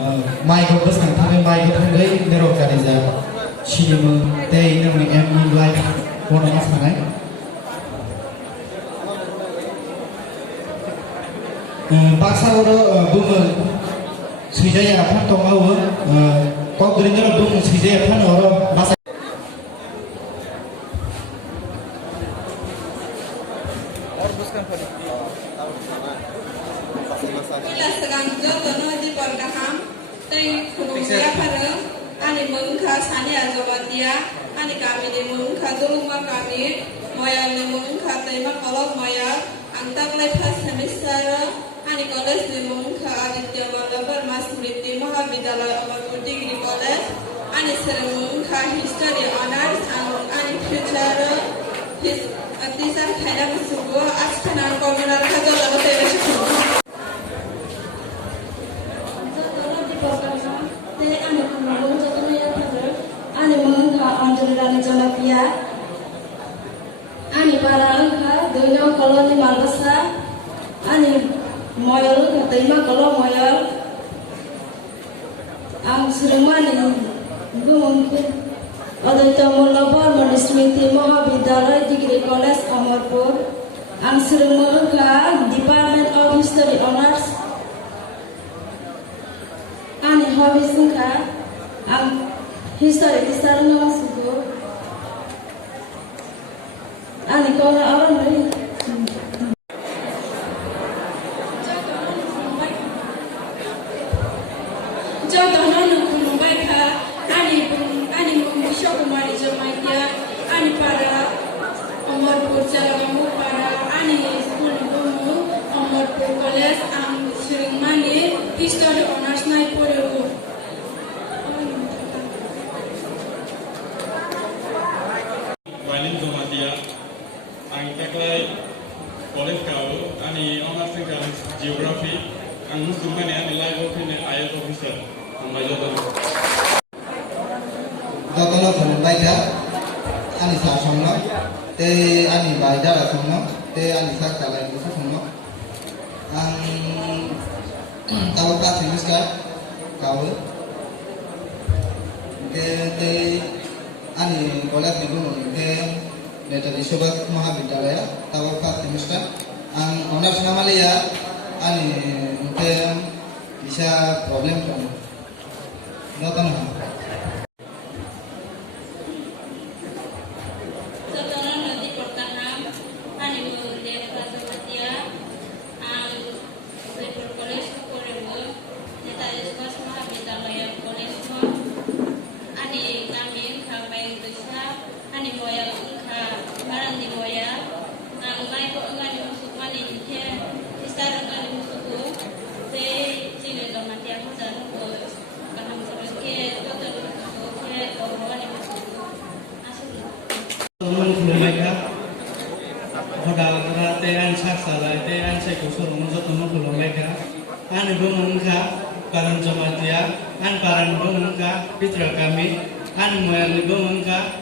माइखौ गोसोखांथारगोन माइखौ थांगै नेरक जारिजा सिनिमो दै नोंनि एमनि लाइफ बनाव मोसानाय बाक्सायाव बुङो सैजाया फान दंबावो क'क्राझाराव बुङो सैजाया फान हरो बासा Ani mengka sani azawatia, ani kami ni mengka dulu kami, moya ni mengka tema kalau moya, antak lepas semester, ani kolej ni mengka aditya walabar mas mriti Mahavidyalaya Amarpur Degree College, ani sering mengka history honors, ani future his teacher kaya musuh, askanan komunal kajo lalu terus. Ani para angka dunia koloni malbasa, ani moyol katanya kalau moyol, ang seremani bumungkin, ada tamu lapor Manusmriti Mahavidyalaya Degree College Amarpur, ang seremani Department of History Honors, ani hobby singka, ang history kisah nama suku. Ani kau nak orang beri. Contohnya nukul baik ha, ani mengisah kemari jemaah dia, ani para Amarpur Jalanmu para ani sekolah kamu Amarpur College am sering mani history honors naik poriu. Ang taklay college kau, ani honors tentang geography, ang muslimah ni ani live office ayat officer, ang bayotan. Jotona thon baida, ani sa songno, te ani baida la songno, te ani sa kalai musuh songno. Ang tahu tak semester kau, te ani college ni pun te Netali Subhat Mahavidyalaya, tahu tak semester, ang honors nama dia, ani mungkin bisa problem kan, nggak tahu. Setelah nanti pertanyaan, ani mengenai prasamatya, ang Amarpur College Korea, Netali Subhat Mahavidyalaya College ani kami kami besar, ani moya Marang di moya, ang may ko ang musuk mani ke, isara ang musuk te sini dalam mati aku jangan ko kaham terus ke, dokter ke, orang ni musuk asal. Teman mereka, hodal te an saksalai te an sekusur muncul teman mereka, an ibu mereka karan jematia, an karan ibu mereka pitra kami, an moya ibu mereka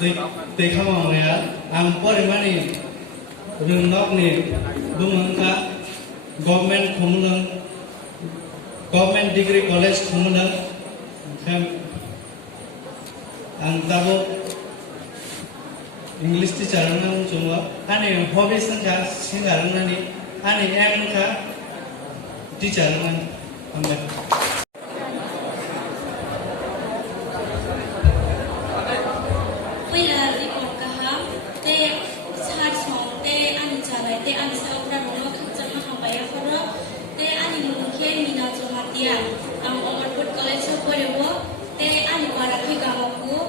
देखा मामया आम परिमाणी रोंनाकनि Bunga government degree college खुमनो आं दाबो English teacher नाम जुङो आनि हबी संखा सिंगार नानि आनि एम का टीचर नाम आंबे ang Amarpur College Korea, te ani para kita mahu,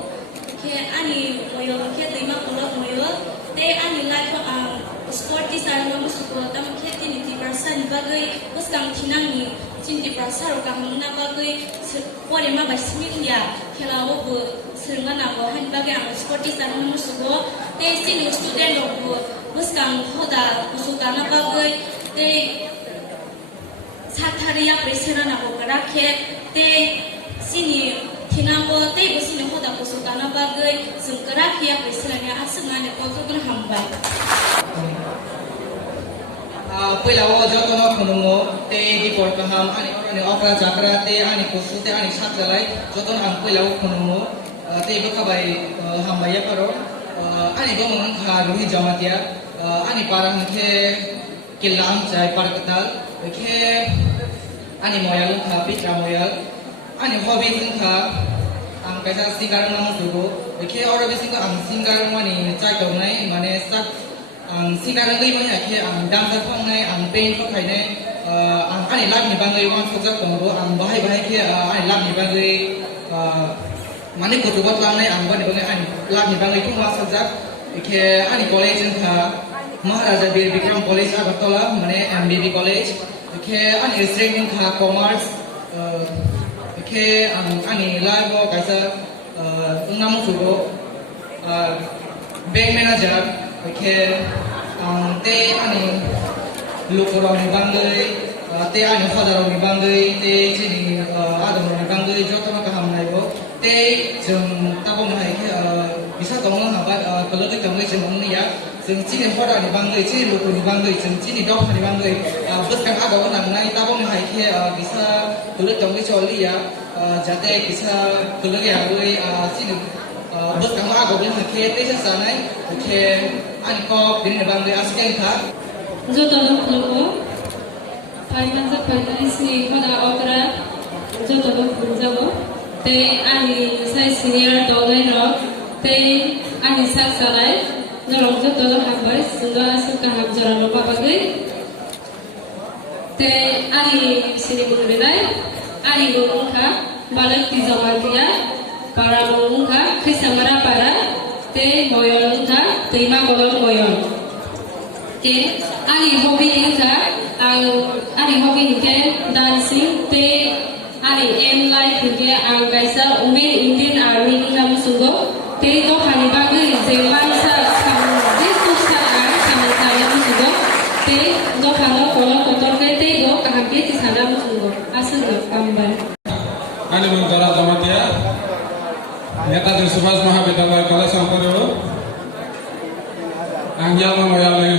ke ani moyo ke terima kolot moyo, te ani life ang sport di sana masuk ke tamu ke tini di persen bagai bukan tinang ni, cinti persen orang mana bagai Korea mah basmin dia, kalau bu seringan aku han bagai ang sport di sana masuk ke, te sini student aku bukan hoda masuk kana bagai te 사타리아 프레스라나고 그렇게 때 신이 티나고 때 무슨 호다 고소가나 바그 숨그라키아 프레스라냐 아승안에 고속을 한바 पहिलाव जतन खुनुमो ते दिपर कहम आनि अक्रा जाक्रा ते आनि कुसु ते आनि साकजालाय जतन आं पहिलाव खुनुमो ते बखाबाय हामबाया पारो आनि बमन खा रुहि जमातिया आनि पारा हंखे किल्लाम जाय पारकताल के आनि मोयाल खा पित्रा मोयाल आनि हबि खा आं कैसा सिंगार नाम जुगो के और बेसिंग आं सिंगार मानि चाइटौनाय माने साक आं सिंगार गै माने के आं डांसार फांनाय आं पेइन्ट खायनाय आं आनि लाभनि बागै वान सब्जेक्ट दंबो आं बाहाय के आनि लाभनि बागै माने गथ'बा लांनाय आं बानि बागै आनि लाभनि बागै फुंवा सब्जेक्ट के आनि कलेज खा महाराजा बीर विक्रम कॉलेज आगरतला माने एमबीबी कॉलेज के आनि स्ट्रीम खा कॉमर्स के आनि लाइफ कैसा नाम जुगो बैंक मैनेजर के ते आनि लोकरावनि बांगै ते आनि हाजारावनि बांगै ते जोंनि आदमनि बांगै जतन गाहाम नायबो ते जों ताबोनो हाय के बिसा दंनो हाबा कलगै दंगै जों नैया जों चिनि हरानि बांगै चिनि लोकनि बांगै जों चिनि दावहानि बांगै बसकां आगाव नांनाय ताबोनो हाय के बिसा कलगै दंगै चलिया जाते बिसा कलगै आगै चिनि बसकां आगाव हाके ते जानाय के आनि कप दिनै बांगै आसिकेन था जतन खुनुमो फाइनान्स फाइनान्सनि हदा अक्रा जतन खुनजाबो ते आनि साइ सिनियर दौनाय रक ते आनि साकसालाय नरक जतन हाबाय सुंद आसुका हाबजारानो बाबागै ते आनि सिनि मुंगैनाय आनि मुंखा बालकति जमातिया पारा मुंखा खैसामारा पारा ते मोयल मुंखा दैमा गलम मोयल के आनि हबि इंखा आनि हबि इंखे डांसिंग ते आनि एम लाइफ इंखे आं गाइसा उमेन इंडियन आर्मी इंखा मुसुंगो ते दखानि बागै जे मानसा सामजे कुसा आं सामसाया मुसुंगो ते दखानो कल कतरके ते दो काहाके तिसाना मुसुंगो आसुंगो आमबाय आनि मुं जरा जमातिया नेताजी सुभाष महाविद्यालय कलेज संपरियो आं यामा मोयालनि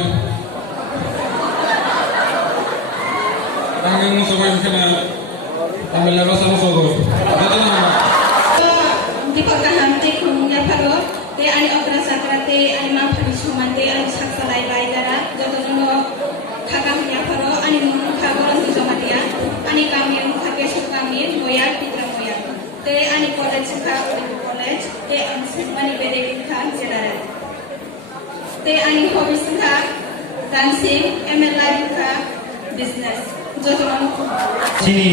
आं मुसुगो इखना आमेले रसा मुसुगो जतन हामा दिपक गाहाम ते खुंया फारो ते आनि अग्रा जाग्रा ते आनि माफानि समान ते आनि साकसालाय बायदारा जतन खागा हुया फारो आनि मुं खागरन जमातिया आनि गामि खाके सकामि मोया पित्रा मोया ते आनि कॉलेज खा कॉलेज ते आं सिमानि बेरे खा जेनारे ते आनि हॉबीज खा डांसिंग एमएल लाइफ खा बिजनेस जतन चिनि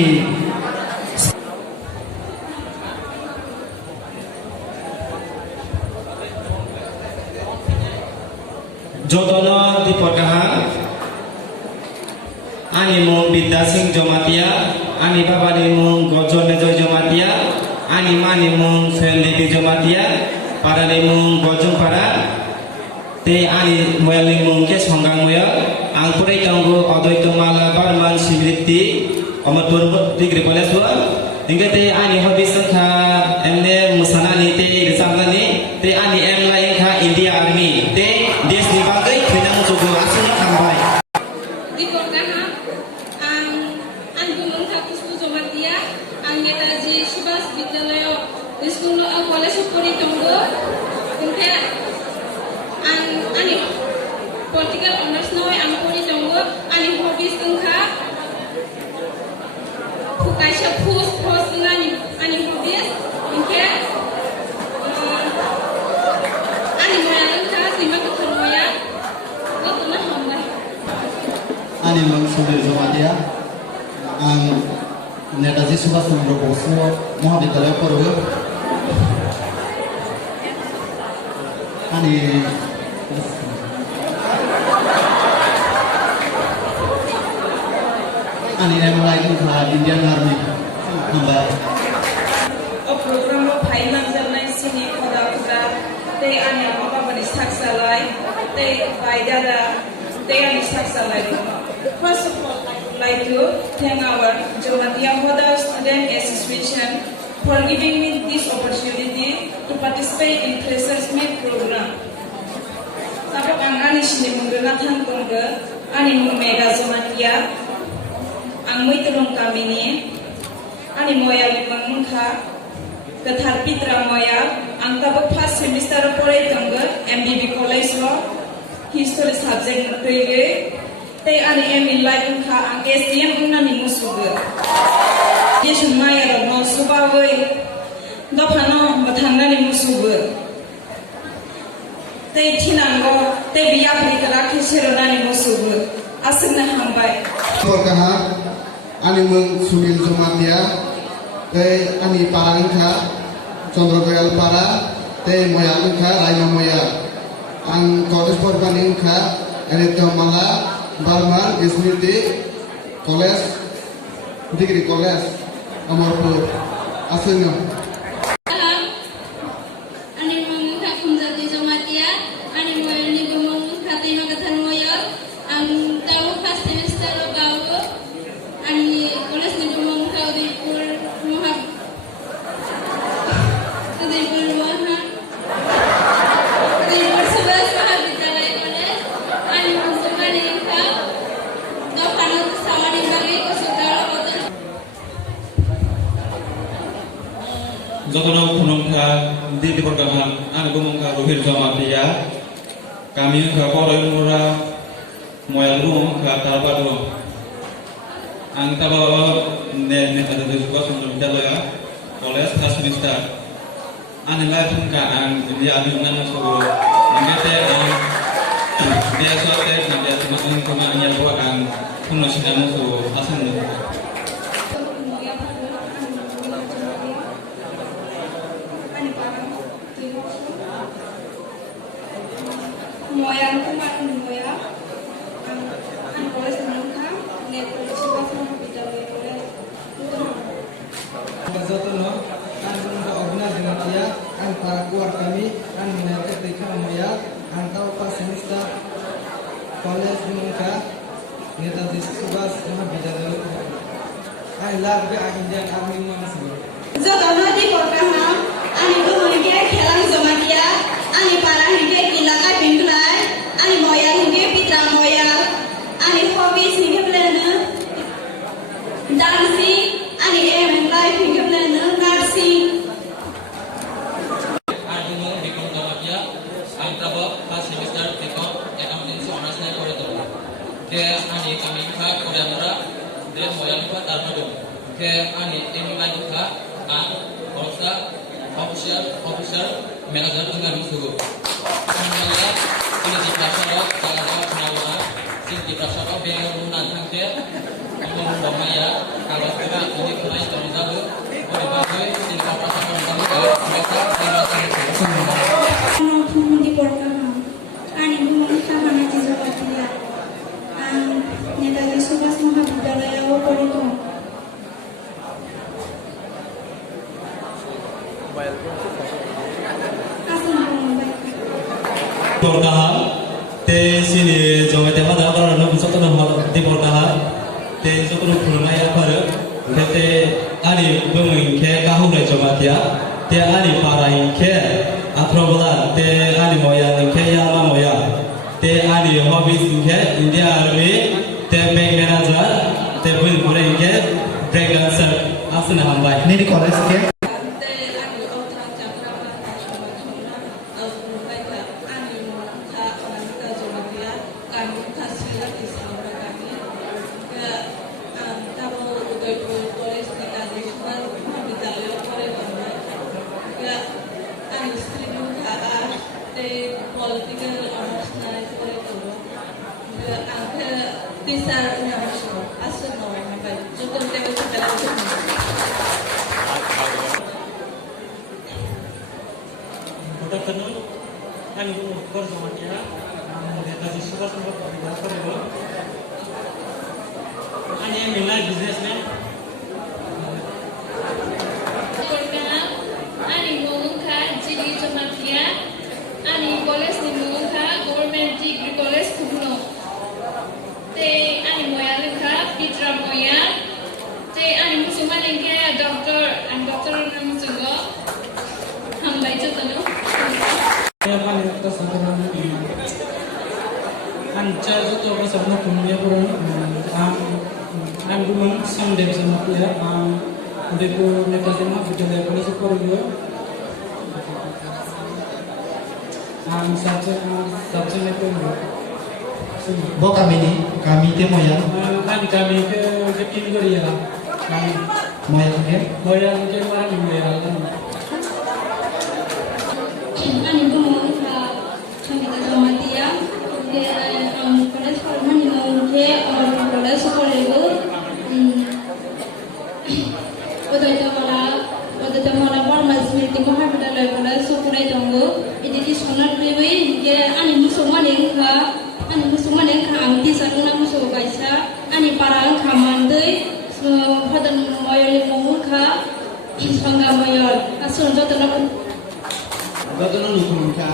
जतन दीपकाहा आनि मुं बिद्या सिंह जमातिया आनि बाबानि मुं गजन जय जमातिया आनि मानि मुं सेलदेबी जमातिया पारानि मुं गजुंपारा ते आनि मोयालनि मुं के संगां मोया आं फरायतांगो अद्वैत माला बारमान सिबृत्ति अमरपुर डिग्री कॉलेज हुआ दिंगते आनि हबि संखा एमने मुसानानि ते रोजाबनानि ते आनि एम लाइन खा इंडिया आर्मी ते देशनि बागै खैना मुसुगो आसुना थांबाय दिपक गाहाम आं बुंनो थाखाय जमातिया आं नेताजी सुभाष विद्यालय स्कुल कलेज फराय दंगो ओमफ्राय आं आनि पलिटिकल अनार्स नावै आं फराय दंगो आनि हबिस दंखा फुकायसा पोस्ट आनि हबिस ओमफ्राय आनि मोया दंखा दैमा गोथार मोया गथ'ना हामबाय आनि मुं सुधीर जमातिया आं नेताजी सुभाष चंद्र बोस महाविद्यालय फरायो आनि एम लाइन खा इंडियन आर्मी हामबाय program final jarnai sini khoda khuda te ani ama bani saksalai te baidara te ani saksalai first of all I would like to thank our Jomatiya Hoda Student Association for giving me this opportunity to participate in Freshers Meet program. Tapos ang ani sini menggunakan tongga ani mung mega zomatia ang muiturong kami ni ani moya limang kha kethar pitra moya ang tabok first semester porai tangga MBB college lo history subject tege te ani MI life kha ang STM unna ni musuga yesu maya ro no subawe dofano bathanga ni musuga te thinango te biya prikara khisero nani musuga asna hambai Porkaha ani mung Sunil Jomatia te ani Parangkha Chandrogoyal Para te moya angkha Raina moya ang college porkani angkha Anita Mala Barmar Smriti College Degree College Amarpur Asena ani mengungkap kumjati Jomatia, ani moya ni mengungkap tema katan moya, ang tahu first semester baru, ani kelas ni mengungkap Udaipur Udaipur 11 Mahavidyalaya College, ani mengungkap ingkap, dopanut sawari bagi kusudara hotel. Jotono khunungkha Didi Porkaham ani bumungkha Rohir Jomatia kami kha poroi mura moyal bumungkha Tarbadro ang tabo ne tadu Subhas Chandra Vidyalaya College first semester ani lai thungka ang dia abisna sugo angate ang dia sote na dia tumakun kuma anya buat ang kuno sinamo sugo asan moya kumar moya an koles nungka ne Subhas Mahavidyalaya College Jotono an mungka Ogna Jomatia an para kuar kami an minate dekha moya an tau pas semester college mungka Netaji Subhas Mahavidyalaya ai lagbe a Indian Army mansu jotono di porkaham ani bumungke khelang Jomatia ani para hingge ilaka bingulai ani moya hingge pitra moya ani hobbies hingge plena dancing ani aim and life hingge plena nursing ani mung Bikram Jomatia ang tabo first semester Bikram accountancy honors na kore to de ani kami kha kore amra de moya kha tarpado ke ani emi lai kha ang officer manager dengan musuh semuanya ini di prasara kalau penawa sing di prasara dengan lunan tangke ngomong domaya kalau juga ini mulai tahun lalu oleh bagai sing prasara kami mereka di porkaham ani bumungka Hanaji Jomatia an Netaji Subhas Mahavidyalaya College Porkaham te sini Jomatia pada orang orang jotono di Porkaham te jotono khulunai apar te ani bumungke kahura Jomatia te ani parai ke atrobola te ani moya ke yama moya te ani hobbies ke India Army te bank manager te bun pore ke break dancer asna hambai Ini di college ke ani bumungka Jomatia Netaji Subhas Mahavidyalaya College ani milai businessman Porkaham ani mengungkap Didi Jomatia ani koles ni mengungkap Government Degree College Kuno te ani moya lengkap pitra moya te ani musuman ingke doktor an doktor nam sungo hambai jotono Yang paling atas adalah an Ancak itu pasal nak punya pun am gumang samdem sama dia depo nekatnya budaya polis super juga sabse nepo Bo kami te moya kan kami ke jekin gori ya kami moya ke moya ke mana ni ya Ani gumang ka changita jamatia ke college forman ni ke college kolego Oda mala Burma Smriti Mahavidyalaya college sukurai tongo iditi sonar lewe ke ani musuman engka angti saruna musuh baisa ani parang kamandai padan moyoli mungka sangga moyol asun jotana nukumka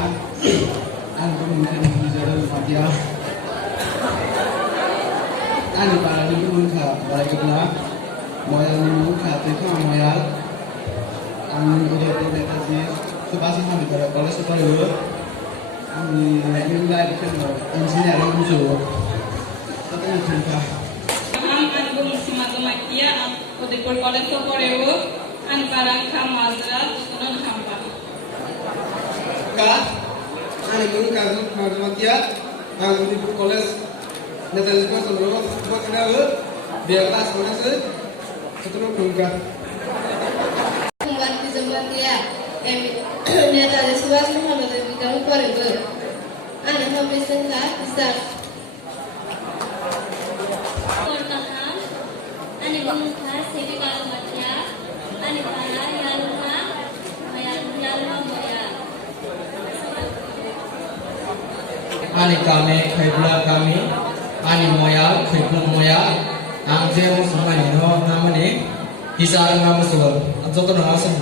an nukumka ni jara fatia ani para nukumka balai kepala moya nukumka te kha moya an udah te kaji subasi kami pada kalau super dulu ani nilai bikin engineer musuh tapi nukumka An bung Semagomatia Udipur College Korewo an parang kamazra sunan hampa Ka ani bung Semagomatia ang Udipur College Netalis ko solo ko kena dia kelas mana sih seterus bungka Kumbanti Jamatia Netalis Subas Muhammad Bidang Korewo an Habisengka bisa Kortaham ani bungka Sevi Kalmatia ani para yalma moya ani kami khaibla kami ani moya khaibla moya ang je musman no namani hisar nam suwal joto na asan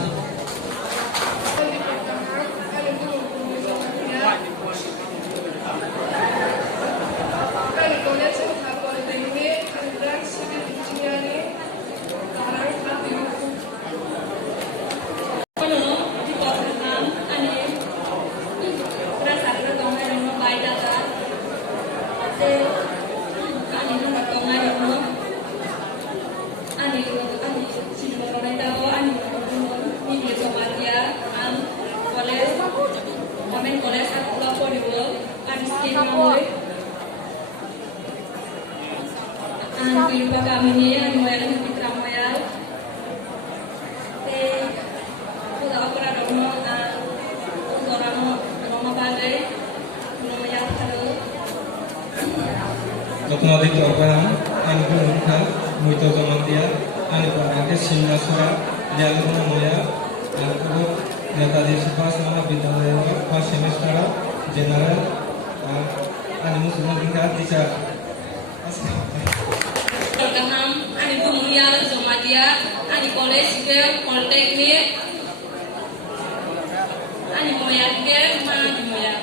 Jotnadik Orgaram, ani Gumungka, Muito Jamatia, ani Parangke Simla Sura, Jalguna Moya, Angkuru, Netaji Subas Mahavidyalaya, first semester, general, ani Muslim Tingkat teacher. Kortaham ani bung Jamatia ani college ke Polytechnic ani moya ke mana moya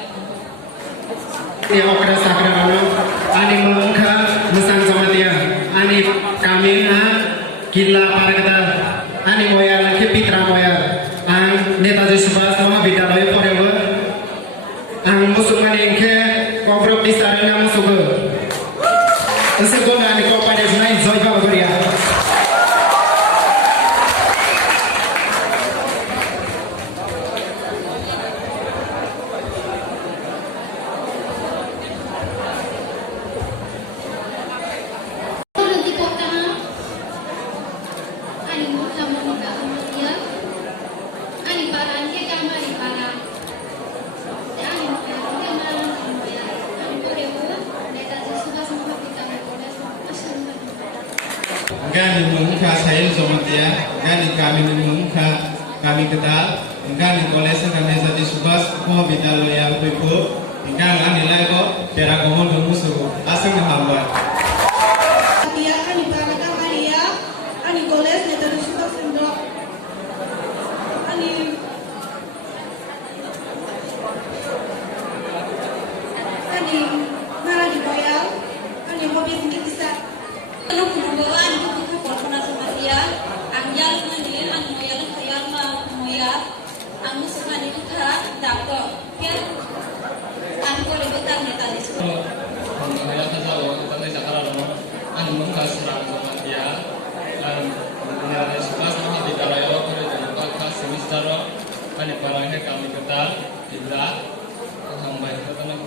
Ini okra sakramano ani melongka musang jamatia ani kami gila paragata ani moya lagi pitra moya ang Netaji Subas Mahavidyalaya Korewo ang musuman engke kobrok disarana musugo Sesuatu ani kau pada sunai joy bawa kuliah. Gani mungka saya Jamatia, gani kami mungka kami kedal, gani kolese kami Netaji Subas Mahavidyalaya Korewo, gani nilai ko kera komon musuh asing hamba. Dia ani Pranata Maria ani college Netaji Subas Chandra ani Nara di Boyal ani hobi sedikit bisa Ano kumabawa ani bung Kortana Jamatia anjal mani an moya khayal ma moya ang musuman ka dako ke an ko lebutang Netaji Subas ani paranghe kami ketar ibra sampai ketemu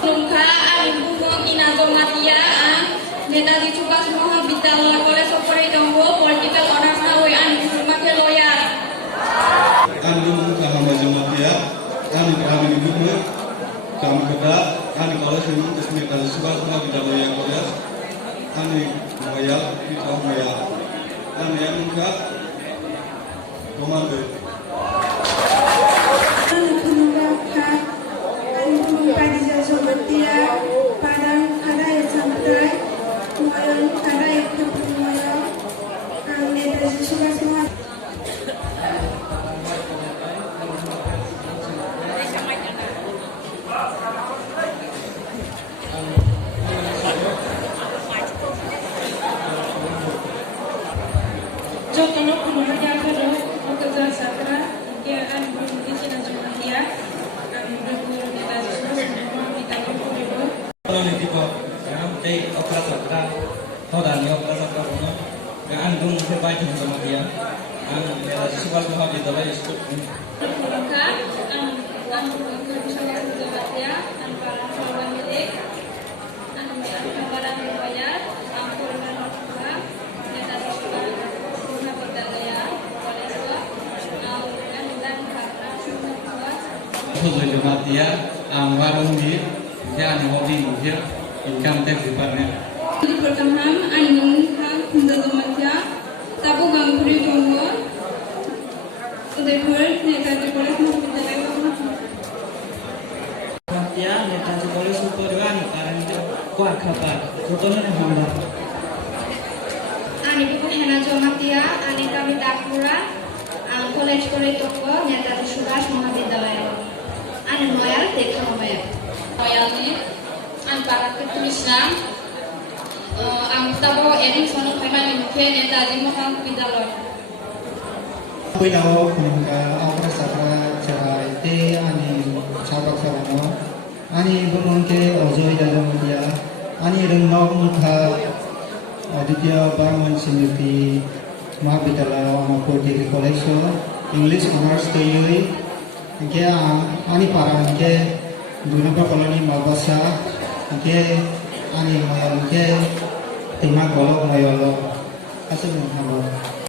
Nungka ani bumong inagomatia ang Netaji Subhas Mahabidalaya College of Politombo Political Honors Nawe ani Sumatera Loyal. Ani mungka hamba jematia, ani kami buku, kami kota, ani kalau semua kesini kalau suka semua kita loyal kolas, ani loyal kita loyal, ani yang mungka komando. Jokono Kunuya Karo, Okaza Sakra, Gian Bukina Jumatia, and Bukuru Netaji Subhas Vitalo Kuribo. Kalau nanti kok, yang teh okra sakra, kau dan okra sakra punya, yang andung terbaik sama dia, yang Subhas Mahabidalaya School. Nungka ang bumong Subhas Mahabidalaya ang parang kawan milik ang kabaran Loyal ang Purna Nokka Netaji Subhas Mahabidalaya College ang dan karena semua Khusus jematia, warung di, dia hobi mungkin income tax department. Di pertama, anjing hang hingga remaja, tabu ganggu tunggu. Udah Netaji College Mahabidalaya Jematia Netaji College Superior ani paranghe kuat kabar. Contohnya hamba. Ani buku hena Jematia, ani kami Dakura, ang College Politombo Netaji Subhas Mahabidalaya. Ani loyal dekha mabaya. Loyal ni an para ketulisan ang tabo ening sono kaiman ni mukhe Netaji Mahabidalaya. Kue tahu mungka okra sakra cerai te ani sabak sarano, ani bumong ke ojoy jematia, ani renok mungka Aditya Barman Smriti Mahabidalaya Amapur Degree College English Honors ke yui ke ani parang ke Dunapa Koloni Mabasa ke ani moyal ke tema kolok moyolo asal hamba.